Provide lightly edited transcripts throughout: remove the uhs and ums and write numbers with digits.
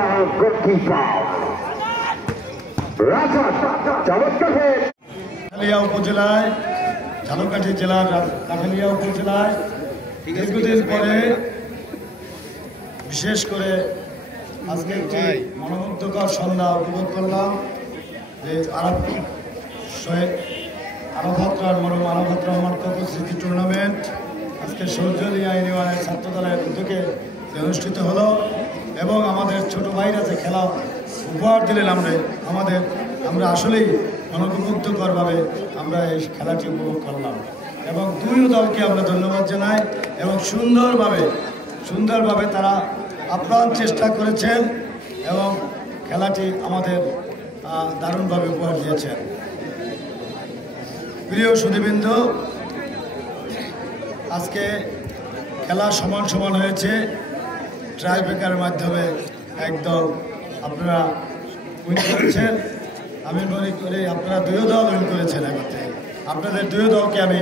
Football goalkeeper রাজা চমৎকার কাঠালিয়া উপজেলায় ঝালকাঠি জেলার কাঠালিয়া উপজেলায় দীর্ঘদিন পরে বিশেষ করে আজকে একটি মনোমুগ্ধকর সন্ধ্যা উপভোগ করলাম যে আরাফাত রহমান কপল স্মৃতি টুর্নামেন্ট আজকে সৌজলিয়া ইউনিয়নের ছাত্রদলের উদ্যোগে অনুষ্ঠিত হলো এবং আমাদের ছোট ভাইরা যে খেলা উপহার দিলেন আমরা আসলেই মনোমুগ্ধকরভাবে আমরা এই খেলাটি উপভোগ করলাম এবং দুই দলকে আমরা ধন্যবাদ জানাই এবং সুন্দরভাবে তারা আপ্রাণ চেষ্টা করেছেন এবং খেলাটি আমাদের দারুণভাবে উপহার দিয়েছেন। প্রিয় সুধীবৃন্দ, আজকে খেলা সমান হয়েছে। ট্রাই ব্রেকারের মাধ্যমে একদম আপনারা উইন করেছেন। আমি মনে করি আপনারা দুই দল উইন করেছেন। এবারে আপনাদের দুই দলকে আমি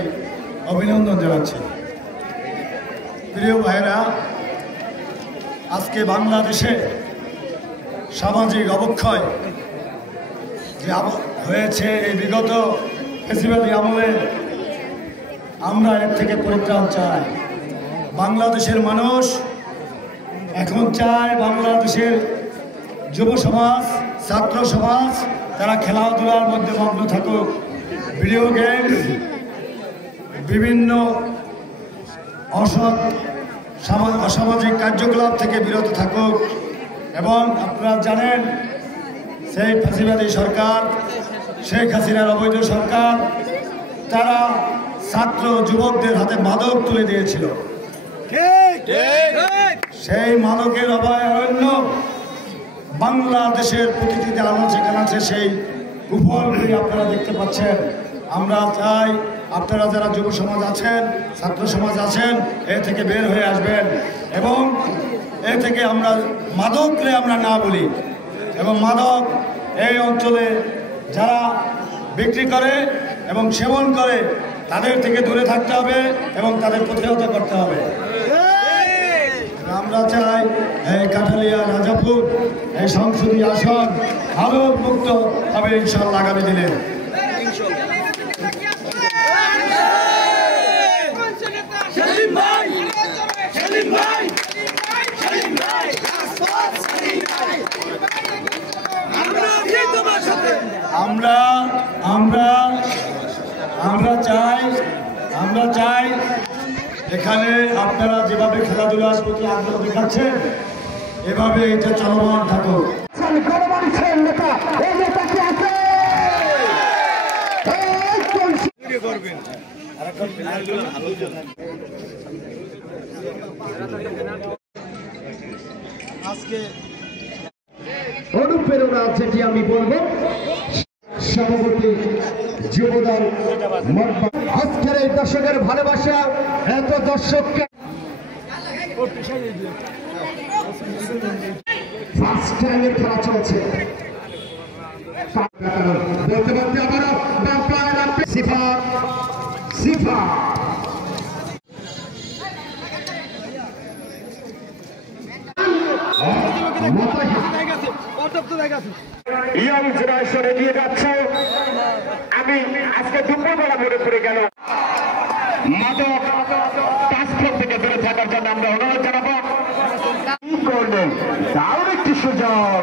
অভিনন্দন জানাচ্ছি। প্রিয় ভাইরা, আজকে বাংলাদেশে সামাজিক অবক্ষয় যে হয়েছে এই বিগত ফ্যাসিবাদী আমলে, আমরা এর থেকে পরিত্রাণ চাই। বাংলাদেশের মানুষ এখন চায় বাংলাদেশের যুব সমাজ, ছাত্র সমাজ তারা খেলাধুলার মধ্যে মগ্ন থাকুক, ভিডিও গেম, বিভিন্ন অসামাজিক কার্যকলাপ থেকে বিরত থাকুক। এবং আপনারা জানেন সেই ফ্যাসিবাদী সরকার, শেখ হাসিনার অবৈধ সরকার, তারা ছাত্র যুবকদের হাতে মাদক তুলে দিয়েছিল। সেই মাদকের অভয়ারণ্য বাংলাদেশের প্রতিটি আনাচে সেই কুফলগুলি আপনারা দেখতে পাচ্ছেন। আমরা চাই আপনারা যারা যুব সমাজ আছেন, ছাত্র সমাজ আছেন, এ থেকে বের হয়ে আসবেন এবং এ থেকে আমরা মাদককে আমরা না বলি এবং মাদক এই অঞ্চলে যারা বিক্রি করে এবং সেবন করে তাদের থেকে দূরে থাকতে হবে এবং তাদের প্রতিহত করতে হবে। আমরা চাই এই কাঠালিয়া রাজাপুর এই সংসদীয় আসন আরো মুক্ত হবে ইনশাআল্লাহ আগামী দিনে। আমরা চাই এখানে আপনারা যেভাবে খেলাধুলার প্রতি আগ্রহ দেখাচ্ছেন এভাবে এটা চলমান থাকুক। আজকে অনুপ্রেরণা যেটি আমি বলবো সভাপতি যুবদল আজকের এই দর্শকের ভালোবাসা এত দর্শককে ফার্স্ট টাইমের খেলা চলছে। বলতে বলতে আবারও সিফা ইয়ং জেনারেশন এগিয়ে যাচ্ছে। আমি আজকে দুপুরবেলা মনে পড়ে গেল মাদক টাস্কফোর্স থেকে দূরে থাকার জন্য আমরা অনুরোধ জানাবো। কি করলেন? দারুণ একটি সুযোগ।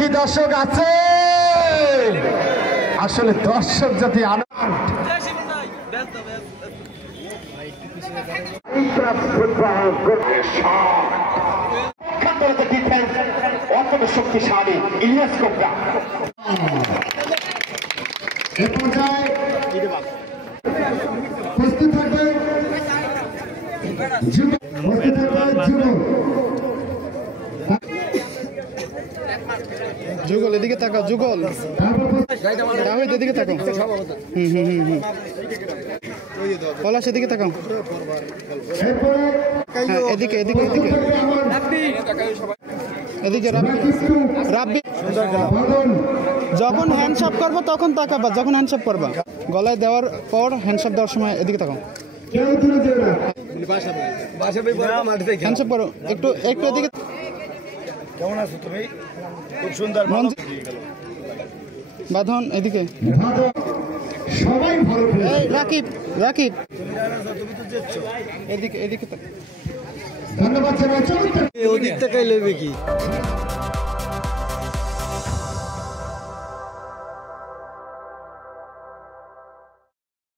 কি দর্শক আছে? আসলে দর্শক যদি শক্তিশালী ইলিয়াস কোবরা এ পর্যায়ে প্রস্তুত থাকবে যুগল, এদিকে তাকাও। যুগল, এদিকে তাকাও। পলাশ, এদিকে তাকাও। হ্যাঁ, এদিকে এদিকে রাব্বি যখন হ্যান্ডশপ করবো তখন তাকাবা, যখন হ্যান্ডশপ করবা গলায় দেওয়ার পর হ্যান্ডশপ দেওয়ার সময় এদিকে তাকাও। হ্যান্ডশপ করো একটু একটু এদিকে। কেমন আছো তুমি? খুব সুন্দর বাঁধন এদিকে। সবাই ভালো এই রাকিব রাকিব তুমি তো যেচ্ছ এদিকে এদিকে তাকাও। ধন্যবাদ জানাই। ওদিক থেকে লেবে কি